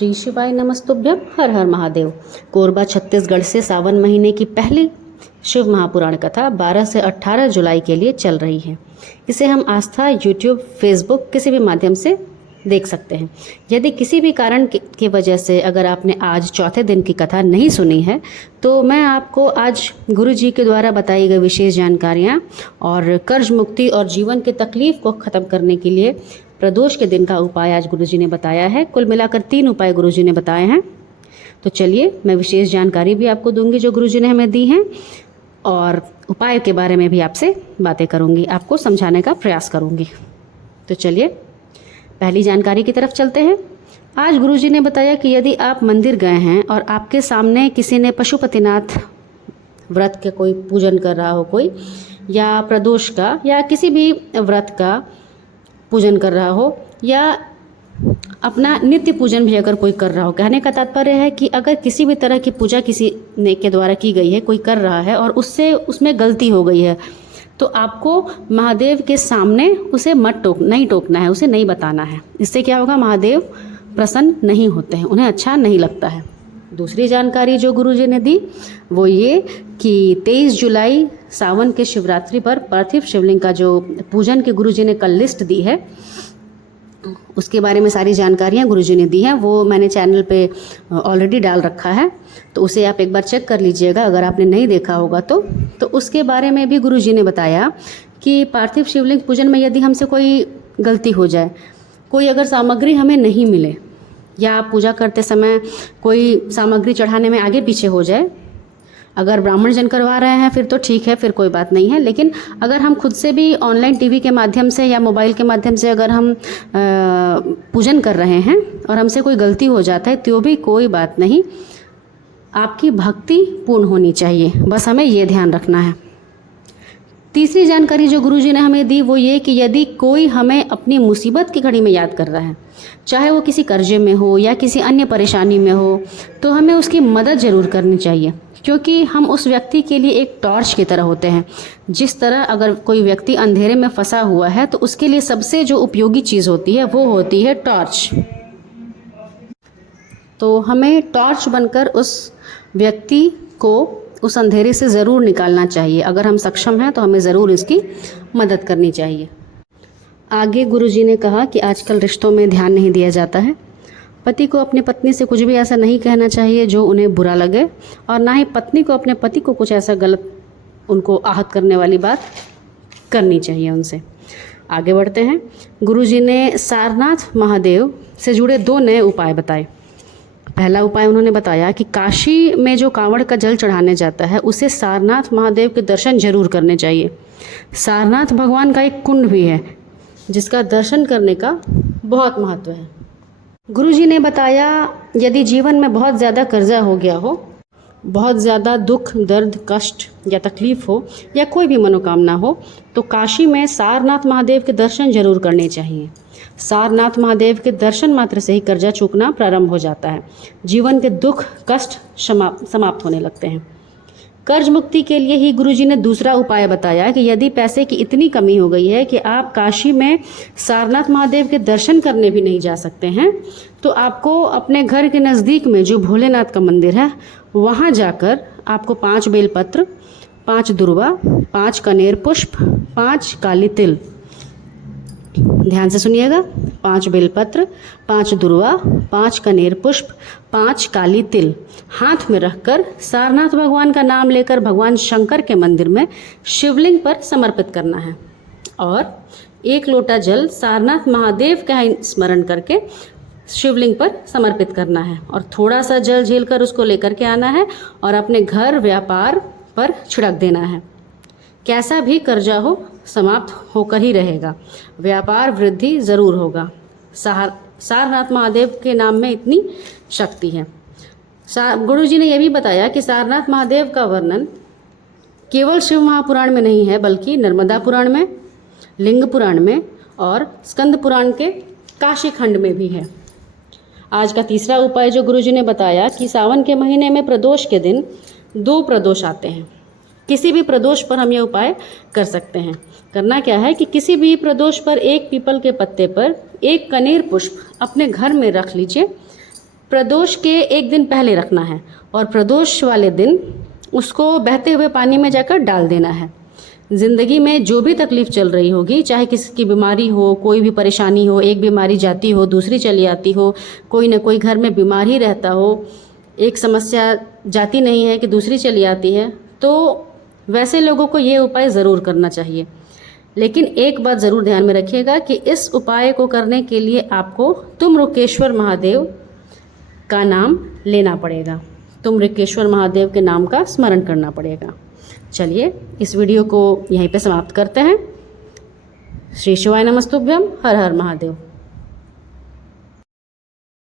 श्री शिवाय नमस्तुभ्यम। हर हर महादेव। कोरबा छत्तीसगढ़ से सावन महीने की पहली शिव महापुराण कथा 12 से 18 जुलाई के लिए चल रही है। इसे हम आस्था यूट्यूब, फेसबुक किसी भी माध्यम से देख सकते हैं। यदि किसी भी कारण की वजह से अगर आपने आज चौथे दिन की कथा नहीं सुनी है तो मैं आपको आज गुरु जी के द्वारा बताई गई विशेष जानकारियाँ और कर्ज मुक्ति और जीवन के तकलीफ को ख़त्म करने के लिए प्रदोष के दिन का उपाय आज गुरु जी ने बताया है। कुल मिलाकर 3 उपाय गुरु जी ने बताए हैं। तो चलिए मैं विशेष जानकारी भी आपको दूंगी जो गुरु जी ने हमें दी हैं और उपाय के बारे में भी आपसे बातें करूंगी, आपको समझाने का प्रयास करूंगी। तो चलिए पहली जानकारी की तरफ चलते हैं। आज गुरु जी ने बताया कि यदि आप मंदिर गए हैं और आपके सामने किसी ने पशुपतिनाथ व्रत के कोई पूजन कर रहा हो, कोई या प्रदोष का या किसी भी व्रत का पूजन कर रहा हो या अपना नित्य पूजन भी अगर कोई कर रहा हो, कहने का तात्पर्य है कि अगर किसी भी तरह की पूजा किसी ने के द्वारा की गई है, कोई कर रहा है और उसमें गलती हो गई है, तो आपको महादेव के सामने उसे नहीं टोकना है, उसे नहीं बताना है। इससे क्या होगा, महादेव प्रसन्न नहीं होते हैं, उन्हें अच्छा नहीं लगता है। दूसरी जानकारी जो गुरु जी ने दी वो ये कि 23 जुलाई सावन के शिवरात्रि पर पार्थिव शिवलिंग का जो पूजन के गुरु जी ने कल लिस्ट दी है उसके बारे में सारी जानकारियाँ गुरु जी ने दी हैं। वो मैंने चैनल पे ऑलरेडी डाल रखा है, तो उसे आप एक बार चेक कर लीजिएगा अगर आपने नहीं देखा होगा तो उसके बारे में भी गुरु जी ने बताया कि पार्थिव शिवलिंग पूजन में यदि हमसे कोई गलती हो जाए, कोई अगर सामग्री हमें नहीं मिले या आप पूजा करते समय कोई सामग्री चढ़ाने में आगे पीछे हो जाए, अगर ब्राह्मण जन करवा रहे हैं फिर तो ठीक है, फिर कोई बात नहीं है। लेकिन अगर हम खुद से भी ऑनलाइन टीवी के माध्यम से या मोबाइल के माध्यम से अगर हम पूजन कर रहे हैं और हमसे कोई गलती हो जाता है तो भी कोई बात नहीं, आपकी भक्ति पूर्ण होनी चाहिए, बस हमें ये ध्यान रखना है। तीसरी जानकारी जो गुरु जी ने हमें दी वो ये कि यदि कोई हमें अपनी मुसीबत की घड़ी में याद कर रहा है, चाहे वो किसी कर्जे में हो या किसी अन्य परेशानी में हो, तो हमें उसकी मदद ज़रूर करनी चाहिए, क्योंकि हम उस व्यक्ति के लिए एक टॉर्च की तरह होते हैं। जिस तरह अगर कोई व्यक्ति अंधेरे में फंसा हुआ है तो उसके लिए सबसे जो उपयोगी चीज़ होती है वो होती है टॉर्च। तो हमें टॉर्च बनकर उस व्यक्ति को उस अंधेरे से ज़रूर निकालना चाहिए। अगर हम सक्षम हैं तो हमें ज़रूर इसकी मदद करनी चाहिए। आगे गुरुजी ने कहा कि आजकल रिश्तों में ध्यान नहीं दिया जाता है। पति को अपनी पत्नी से कुछ भी ऐसा नहीं कहना चाहिए जो उन्हें बुरा लगे, और ना ही पत्नी को अपने पति को कुछ ऐसा गलत उनको आहत करने वाली बात करनी चाहिए उनसे। आगे बढ़ते हैं। गुरुजी ने सारनाथ महादेव से जुड़े 2 नए उपाय बताए। पहला उपाय उन्होंने बताया कि काशी में जो कांवड़ का जल चढ़ाने जाता है उसे सारनाथ महादेव के दर्शन जरूर करने चाहिए। सारनाथ भगवान का एक कुंड भी है जिसका दर्शन करने का बहुत महत्व है। गुरुजी ने बताया यदि जीवन में बहुत ज़्यादा कर्जा हो गया हो, बहुत ज़्यादा दुख, दर्द, कष्ट या तकलीफ़ हो या कोई भी मनोकामना हो तो काशी में सारनाथ महादेव के दर्शन जरूर करने चाहिए। सारनाथ महादेव के दर्शन मात्र से ही कर्जा चूकना प्रारंभ हो जाता है। जीवन के दुख, कष्ट समाप्त होने लगते हैं। कर्ज मुक्ति के लिए ही गुरुजी ने दूसरा उपाय बताया कि यदि पैसे की इतनी कमी हो गई है कि आप काशी में सारनाथ महादेव के दर्शन करने भी नहीं जा सकते हैं, तो आपको अपने घर के नज़दीक में जो भोलेनाथ का मंदिर है वहाँ जाकर आपको 5 बेलपत्र, 5 दुर्वा, 5 कनेर पुष्प, 5 काली तिल, ध्यान से सुनिएगा, 5 बेलपत्र, 5 दुर्वा, 5 कनेर पुष्प, 5 काली तिल हाथ में रखकर सारनाथ भगवान का नाम लेकर भगवान शंकर के मंदिर में शिवलिंग पर समर्पित करना है और 1 लोटा जल सारनाथ महादेव का स्मरण करके शिवलिंग पर समर्पित करना है और थोड़ा सा जल झेलकर उसको लेकर के आना है और अपने घर, व्यापार पर छिड़क देना है। कैसा भी कर्जा हो समाप्त होकर ही रहेगा, व्यापार वृद्धि ज़रूर होगा। सारनाथ महादेव के नाम में इतनी शक्ति है। गुरु जी ने यह भी बताया कि सारनाथ महादेव का वर्णन केवल शिव महापुराण में नहीं है बल्कि नर्मदा पुराण में, लिंग पुराण में और स्कंद पुराण के काशी खंड में भी है। आज का तीसरा उपाय जो गुरु जी ने बताया कि सावन के महीने में प्रदोष के दिन 2 प्रदोष आते हैं। किसी भी प्रदोष पर हम यह उपाय कर सकते हैं। करना क्या है कि किसी भी प्रदोष पर 1 पीपल के पत्ते पर 1 कनेर पुष्प अपने घर में रख लीजिए प्रदोष के एक दिन पहले रखना है और प्रदोष वाले दिन उसको बहते हुए पानी में जाकर डाल देना है। ज़िंदगी में जो भी तकलीफ़ चल रही होगी, चाहे किसी की बीमारी हो, कोई भी परेशानी हो, एक बीमारी जाती हो दूसरी चली आती हो, कोई ना कोई घर में बीमार ही रहता हो, एक समस्या जाती नहीं है कि दूसरी चली आती है, तो वैसे लोगों को ये उपाय ज़रूर करना चाहिए। लेकिन एक बात ज़रूर ध्यान में रखिएगा कि इस उपाय को करने के लिए आपको तुम्रकेश्वर महादेव का नाम लेना पड़ेगा, तुम्रकेश्वर महादेव के नाम का स्मरण करना पड़ेगा। चलिए इस वीडियो को यहीं पे समाप्त करते हैं। श्री शिवाय नमस्तुभ्यम। हर हर महादेव।